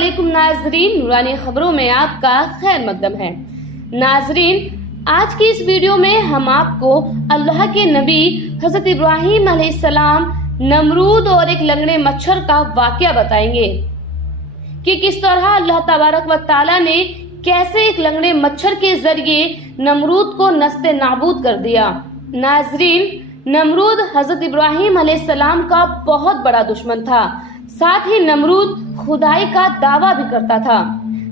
علیکم ناظرین، نورانی خبروں میں آپ کا خیر مقدم ہے۔ ناظرین، آج کی اس ویڈیو میں ہم آپ کو اللہ کے نبی حضرت ابراہیم علیہ السلام، نمرود اور ایک لنگڑے مچھر کا واقعہ بتائیں گے کہ کس طرح اللہ تبارک و تعالیٰ نے کیسے ایک لنگڑے مچھر کے ذریعے نمرود کو نست نابود کر دیا۔ ناظرین، نمرود حضرت ابراہیم علیہ السلام کا بہت بڑا دشمن تھا، ساتھ ہی نمرود خدائی کا دعویٰ بھی کرتا تھا،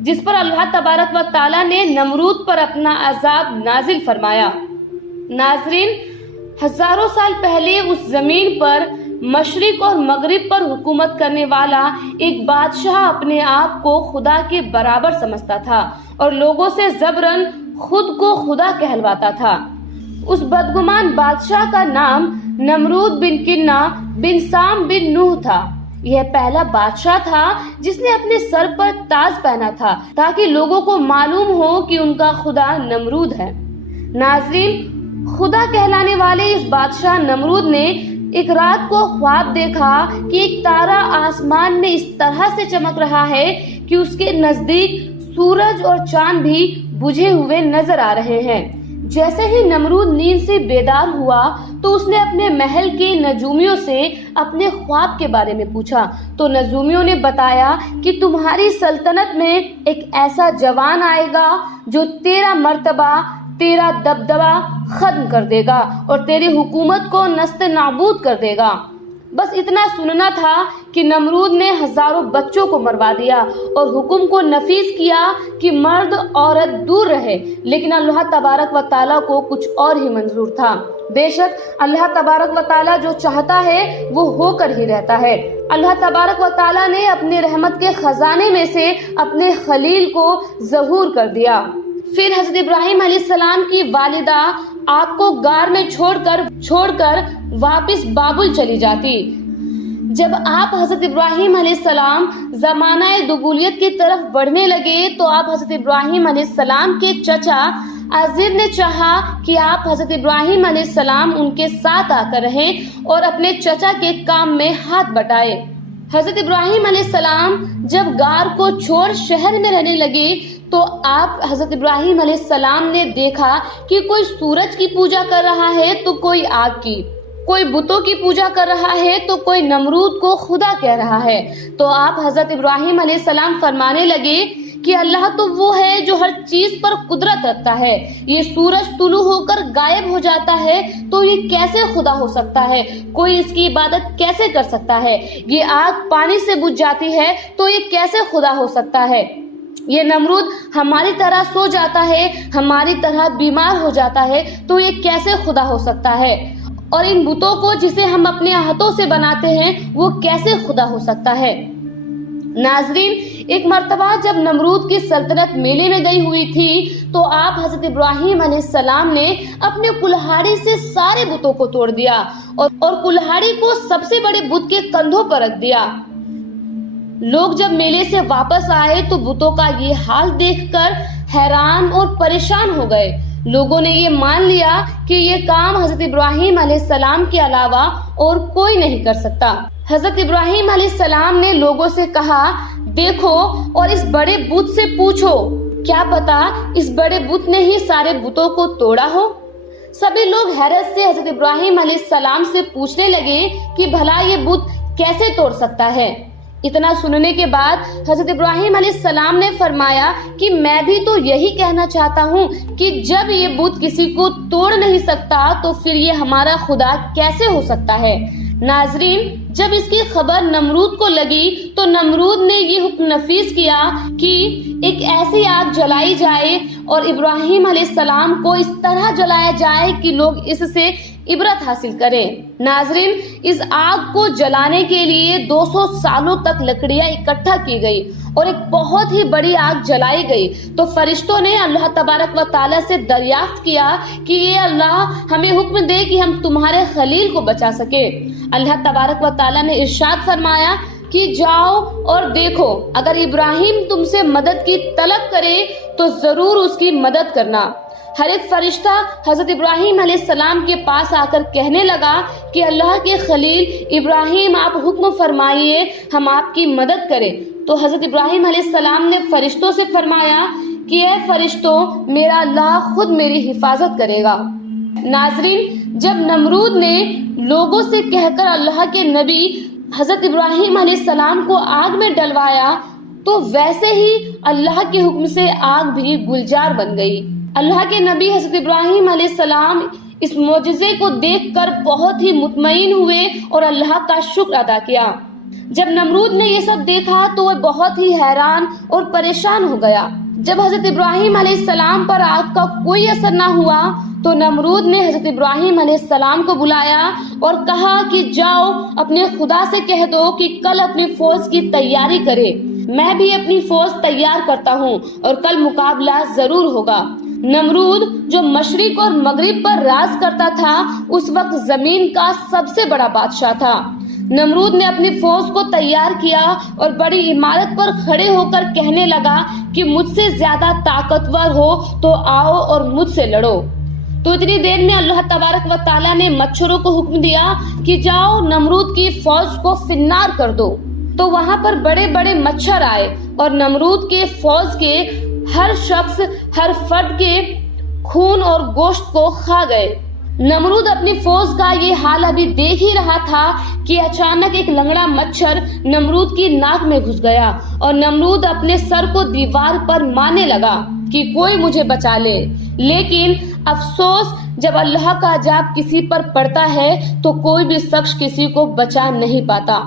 جس پر اللہ تبارک و تعالیٰ نے نمرود پر اپنا عذاب نازل فرمایا۔ ناظرین، ہزاروں سال پہلے اس زمین پر مشرق اور مغرب پر حکومت کرنے والا ایک بادشاہ اپنے آپ کو خدا کے برابر سمجھتا تھا اور لوگوں سے زبرن خود کو خدا کہلواتا تھا۔ اس بدگمان بادشاہ کا نام نمرود بن کنہ بن سام بن نوح تھا۔ یہ پہلا بادشاہ تھا جس نے اپنے سر پر تاج پہنا تھا تاکہ لوگوں کو معلوم ہو کہ ان کا خدا نمرود ہے۔ ناظرین، خدا کہلانے والے اس بادشاہ نمرود نے ایک رات کو خواب دیکھا کہ ایک تارا آسمان میں اس طرح سے چمک رہا ہے کہ اس کے نزدیک سورج اور چاند بھی بجھے ہوئے نظر آ رہے ہیں۔ جیسے ہی نمرود نیند سے بیدار ہوا تو اس نے اپنے محل کے نجومیوں سے اپنے خواب کے بارے میں پوچھا، تو نجومیوں نے بتایا کہ تمہاری سلطنت میں ایک ایسا جوان آئے گا جو تیرا مرتبہ، تیرا دبدبہ ختم کر دے گا اور تیری حکومت کو نست نابود کر دے گا۔ بس اتنا سننا تھا کہ نمرود نے ہزاروں بچوں کو مروا دیا اور حکم کو نفیذ کیا کہ مرد عورت دور رہے، لیکن اللہ تبارک و تعالیٰ کو کچھ اور ہی منظور تھا۔ بے شک اللہ تبارک و تعالیٰ جو چاہتا ہے وہ ہو کر ہی رہتا ہے۔ اللہ تبارک و تعالیٰ نے اپنے رحمت کے خزانے میں سے اپنے خلیل کو ظہور کر دیا۔ پھر حضرت ابراہیم علیہ السلام کی والدہ آپ کو غار میں چھوڑ کر واپس بابل چلی جاتی۔ جب آپ حضرت ابراہیم علیہ السلام زمانہ دگولیت کی طرف بڑھنے لگے تو آپ حضرت ابراہیم علیہ السلام کے چچا عزیر نے چاہا کہ آپ حضرت ابراہیم علیہ السلام ان کے ساتھ آ کر رہیں اور اپنے چچا کے کام میں ہاتھ بٹائے۔ حضرت ابراہیم علیہ السلام جب غار کو چھوڑ شہر میں رہنے لگے تو آپ حضرت ابراہیم علیہ السلام نے دیکھا کہ کوئی سورج کی پوجا کر رہا ہے تو کوئی آگ کی، کوئی بتوں کی پوجا کر رہا ہے تو کوئی نمرود کو خدا کہہ رہا ہے۔ تو آپ حضرت ابراہیم علیہ السلام فرمانے لگے کہ اللہ تو وہ ہے جو ہر چیز پر قدرت رکھتا ہے، یہ سورج طلوع ہو کر غائب ہو جاتا ہے تو یہ کیسے خدا ہو سکتا ہے؟ کوئی اس کی عبادت کیسے کر سکتا ہے؟ یہ آگ پانی سے بجھ جاتی ہے تو یہ کیسے خدا ہو سکتا ہے؟ یہ نمرود ہماری طرح سو جاتا ہے، ہماری طرح بیمار ہو جاتا ہے تو یہ کیسے خدا ہو سکتا ہے؟ اور ان بتوں کو جسے ہم اپنے ہاتھوں سے بناتے ہیں وہ کیسے خدا ہو سکتا ہے؟ ناظرین، ایک مرتبہ جب نمرود کی سلطنت میلے میں گئی ہوئی تھی تو آپ حضرت ابراہیم علیہ السلام نے اپنے کلہاڑی سے سارے بتوں کو توڑ دیا اور کلہاڑی کو سب سے بڑے بت کے کندھوں پر رکھ دیا۔ لوگ جب میلے سے واپس آئے تو بتوں کا یہ حال دیکھ کر حیران اور پریشان ہو گئے۔ لوگوں نے یہ مان لیا کہ یہ کام حضرت ابراہیم علیہ السلام کے علاوہ اور کوئی نہیں کر سکتا۔ حضرت ابراہیم علیہ السلام نے لوگوں سے کہا، دیکھو اور اس بڑے بت سے پوچھو، کیا پتا اس بڑے بت نے ہی سارے بتوں کو توڑا ہو؟ سبھی لوگ حیرت سے حضرت ابراہیم علیہ السلام سے پوچھنے لگے کہ بھلا یہ بت کیسے توڑ سکتا ہے؟ اتنا سننے کے بعد حضرت ابراہیم علیہ السلام نے فرمایا کہ میں بھی تو یہی کہنا چاہتا ہوں کہ جب یہ بت کسی کو توڑ نہیں سکتا تو پھر یہ ہمارا خدا کیسے ہو سکتا ہے؟ ناظرین، جب اس کی خبر نمرود کو لگی تو نمرود نے یہ حکم نفیذ کیا کہ ایک ایسی آگ جلائی جائے اور ابراہیم علیہ السلام کو اس طرح جلایا جائے کہ لوگ اس سے عبرت حاصل کریں۔ ناظرین، اس آگ کو جلانے کے لیے 200 سالوں تک لکڑیاں اکٹھا کی گئی اور ایک بہت ہی بڑی آگ جلائی گئی۔ تو فرشتوں نے اللہ تبارک و تعالیٰ سے دریافت کیا کہ یہ اللہ ہمیں حکم دے کہ ہم تمہارے خلیل کو بچا سکے۔ اللہ تبارک و تعالیٰ نے ارشاد فرمایا کہ جاؤ اور دیکھو، اگر ابراہیم تم سے مدد کی طلب کرے تو ضرور اس کی مدد کرنا۔ ہر ایک فرشتہ حضرت ابراہیم علیہ السلام کے پاس آ کر کہنے لگا کہ اللہ کے خلیل ابراہیم، آپ حکم فرمائیے، ہم آپ کی مدد کریں۔ تو حضرت ابراہیم علیہ السلام نے فرشتوں سے فرمایا کہ اے فرشتوں، میرا اللہ خود میری حفاظت کرے گا۔ ناظرین، جب نمرود نے لوگوں سے کہہ کر اللہ کے نبی حضرت ابراہیم علیہ السلام کو آگ میں ڈلوایا تو ویسے ہی اللہ کے حکم سے آگ بھی گلزار بن گئی۔ اللہ کے نبی حضرت ابراہیم علیہ السلام اس معجزے کو دیکھ کر بہت ہی مطمئن ہوئے اور اللہ کا شکر ادا کیا۔ جب نمرود نے یہ سب دیکھا تو وہ بہت ہی حیران اور پریشان ہو گیا۔ جب حضرت ابراہیم علیہ السلام پر آگ کا کوئی اثر نہ ہوا تو نمرود نے حضرت ابراہیم علیہ السلام کو بلایا اور کہا کہ جاؤ اپنے خدا سے کہہ دو کہ کل اپنی فوج کی تیاری کرے، میں بھی اپنی فوج تیار کرتا ہوں اور کل مقابلہ ضرور ہوگا۔ نمرود جو مشرق اور مغرب پر راج کرتا تھا اس وقت زمین کا سب سے بڑا بادشاہ تھا۔ نمرود نے اپنی فوج کو تیار کیا اور بڑی عمارت پر کھڑے ہو کر کہنے لگا کہ مجھ سے زیادہ طاقتور ہو تو آؤ اور مجھ سے لڑو۔ تو اتنی دیر میں اللہ تبارک و تعالیٰ نے مچھروں کو حکم دیا کہ جاؤ نمرود کی فوج کو فنار کر دو۔ تو وہاں پر بڑے بڑے مچھر آئے اور نمرود کے فوج کے ہر شخص، ہر فرد کے خون اور گوشت کو کھا گئے۔ نمرود اپنی فوج کا یہ حال ابھی دیکھ ہی رہا تھا کہ اچانک ایک لنگڑا مچھر نمرود کی ناک میں گھس گیا اور نمرود اپنے سر کو دیوار پر مارنے لگا کہ کوئی مجھے بچا لے۔ لیکن افسوس، جب اللہ کا عذاب کسی پر پڑتا ہے تو کوئی بھی شخص کسی کو بچا نہیں پاتا۔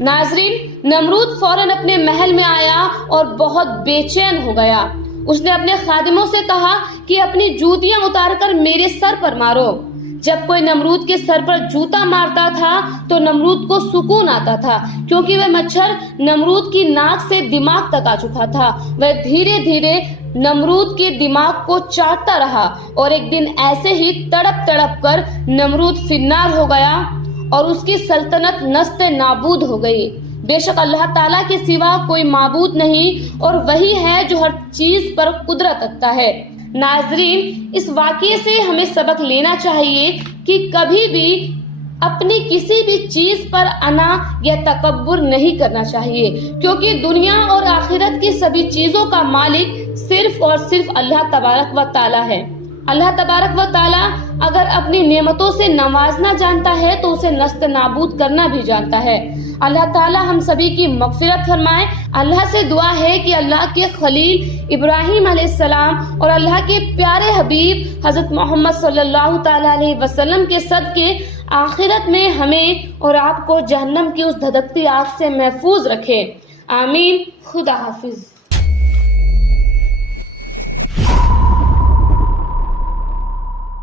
ناظرین، نمرود فوراً اپنے محل میں آیا اور بہت بے چین ہو گیا۔ اس نے اپنے خادموں سے کہا کہ اپنی جوتیاں اتار کر میرے سر پر مارو۔ جب کوئی نمرود کے سر پر جوتا مارتا تھا تو نمرود کو سکون آتا تھا، کیونکہ وہ مچھر نمرود کی ناک سے دماغ تک آ چکا تھا۔ وہ دھیرے دھیرے نمرود کے دماغ کو چاٹتا رہا اور ایک دن ایسے ہی تڑپ تڑپ کر نمرود فنار ہو گیا اور اس کی سلطنت نست نابود ہو گئی۔ بے شک اللہ تعالیٰ کے سوا کوئی معبود نہیں اور وہی ہے جو ہر چیز پر قدرت رکھتا ہے۔ ناظرین، اس واقعے سے ہمیں سبق لینا چاہیے کہ کبھی بھی اپنی کسی بھی چیز پر انا یا تکبر نہیں کرنا چاہیے، کیونکہ دنیا اور آخرت کی سبھی چیزوں کا مالک صرف اور صرف اللہ تبارک و تعالیٰ ہے۔ اللہ تبارک و تعالیٰ اگر اپنی نعمتوں سے نوازنا جانتا ہے تو اسے نست نابود کرنا بھی جانتا ہے۔ اللہ تعالیٰ ہم سبھی کی مغفرت فرمائے۔ اللہ سے دعا ہے کہ اللہ کے خلیل ابراہیم علیہ السلام اور اللہ کے پیارے حبیب حضرت محمد صلی اللہ تعالیٰ علیہ وسلم کے صدقے آخرت میں ہمیں اور آپ کو جہنم کی اس دھدکتی آگ سے محفوظ رکھے۔ آمین۔ خدا حافظ۔